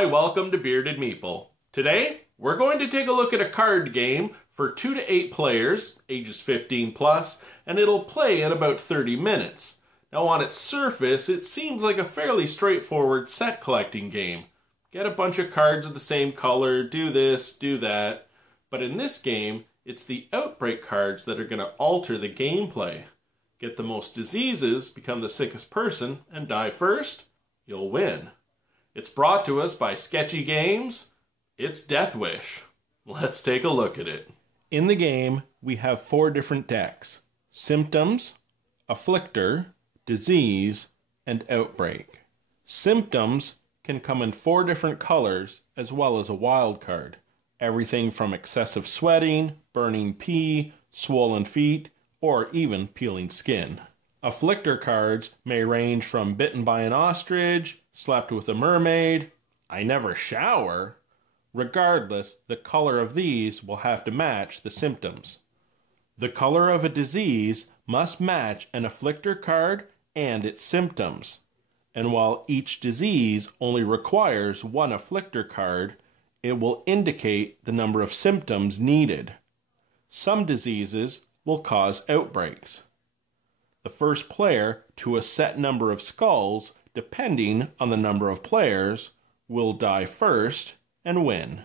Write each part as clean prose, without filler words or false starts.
Hi, welcome to Bearded Meeple. Today, we're going to take a look at a card game for 2 to 8 players, ages 15 plus, and it'll play in about 30 minutes. Now on its surface, it seems like a fairly straightforward set collecting game. Get a bunch of cards of the same color, do this, do that. But in this game, it's the outbreak cards that are going to alter the gameplay. Get the most diseases, become the sickest person, and die first, you'll win. It's brought to us by Sketchy Games. It's Death Wish. Let's take a look at it. In the game, we have 4 different decks: Symptoms, Afflicted, Disease, and Outbreak. Symptoms can come in 4 different colors as well as a wild card. Everything from excessive sweating, burning pee, swollen feet, or even peeling skin. Afflicted cards may range from bitten by an ostrich, slept with a mermaid, I never shower. Regardless, the color of these will have to match the symptoms. The color of a disease must match an afflicted card and its symptoms. And while each disease only requires 1 afflicted card, it will indicate the number of symptoms needed. Some diseases will cause outbreaks. The first player to a set number of skulls, depending on the number of players, will die first and win.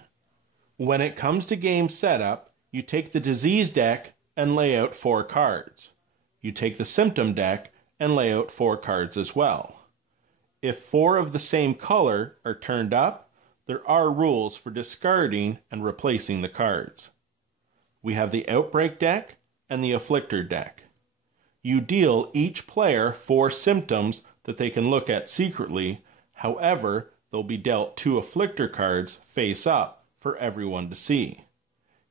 When it comes to game setup, you take the disease deck and lay out 4 cards. You take the symptom deck and lay out 4 cards as well. If 4 of the same color are turned up, there are rules for discarding and replacing the cards. We have the outbreak deck and the afflicted deck. You deal each player 4 symptoms that they can look at secretly. However, they'll be dealt 2 afflicted cards face up for everyone to see.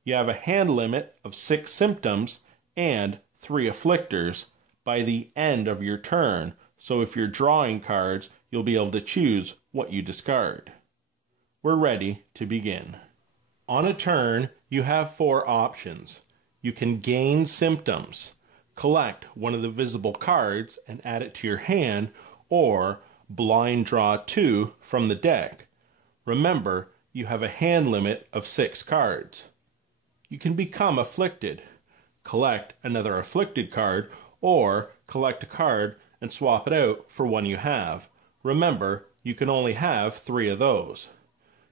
You have a hand limit of 6 symptoms and 3 afflictors by the end of your turn, so if you're drawing cards, you'll be able to choose what you discard. We're ready to begin. On a turn, you have 4 options. You can gain symptoms, collect one of the visible cards and add it to your hand, or blind draw 2 from the deck. Remember, you have a hand limit of 6 cards. You can become afflicted, collect another afflicted card, or collect a card and swap it out for one you have. Remember, you can only have 3 of those.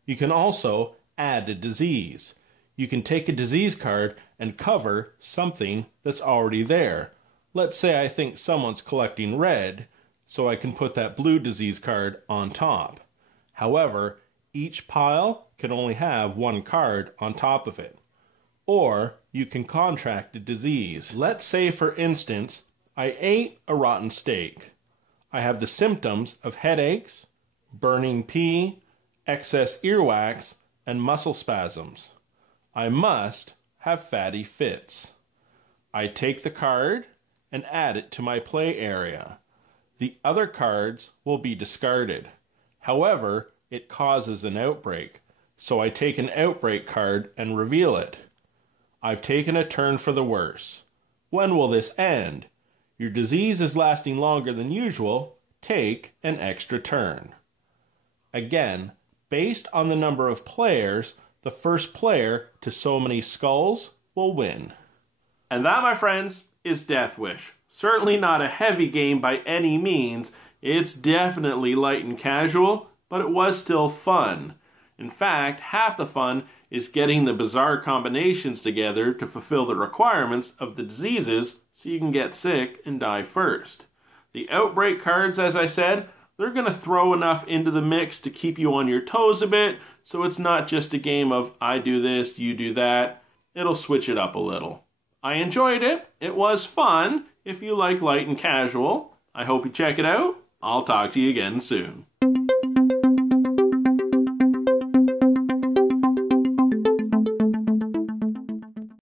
You can also add a disease. You can take a disease card and cover something that's already there. Let's say I think someone's collecting red, so I can put that blue disease card on top. However, each pile can only have 1 card on top of it. Or you can contract a disease. Let's say, for instance, I ate a rotten steak. I have the symptoms of headaches, burning pee, excess earwax, and muscle spasms. I must have fatty fits. I take the card and add it to my play area. The other cards will be discarded. However, it causes an outbreak, so I take an outbreak card and reveal it. I've taken a turn for the worse. When will this end? Your disease is lasting longer than usual. Take an extra turn. Again, based on the number of players, the first player to so many skulls will win. And that, my friends, is Death Wish. Certainly not a heavy game by any means. It's definitely light and casual, but it was still fun. In fact, half the fun is getting the bizarre combinations together to fulfill the requirements of the diseases so you can get sick and die first. The outbreak cards, as I said, they're going to throw enough into the mix to keep you on your toes a bit, so it's not just a game of I do this, you do that. It'll switch it up a little. I enjoyed it. It was fun. If you like light and casual, I hope you check it out. I'll talk to you again soon.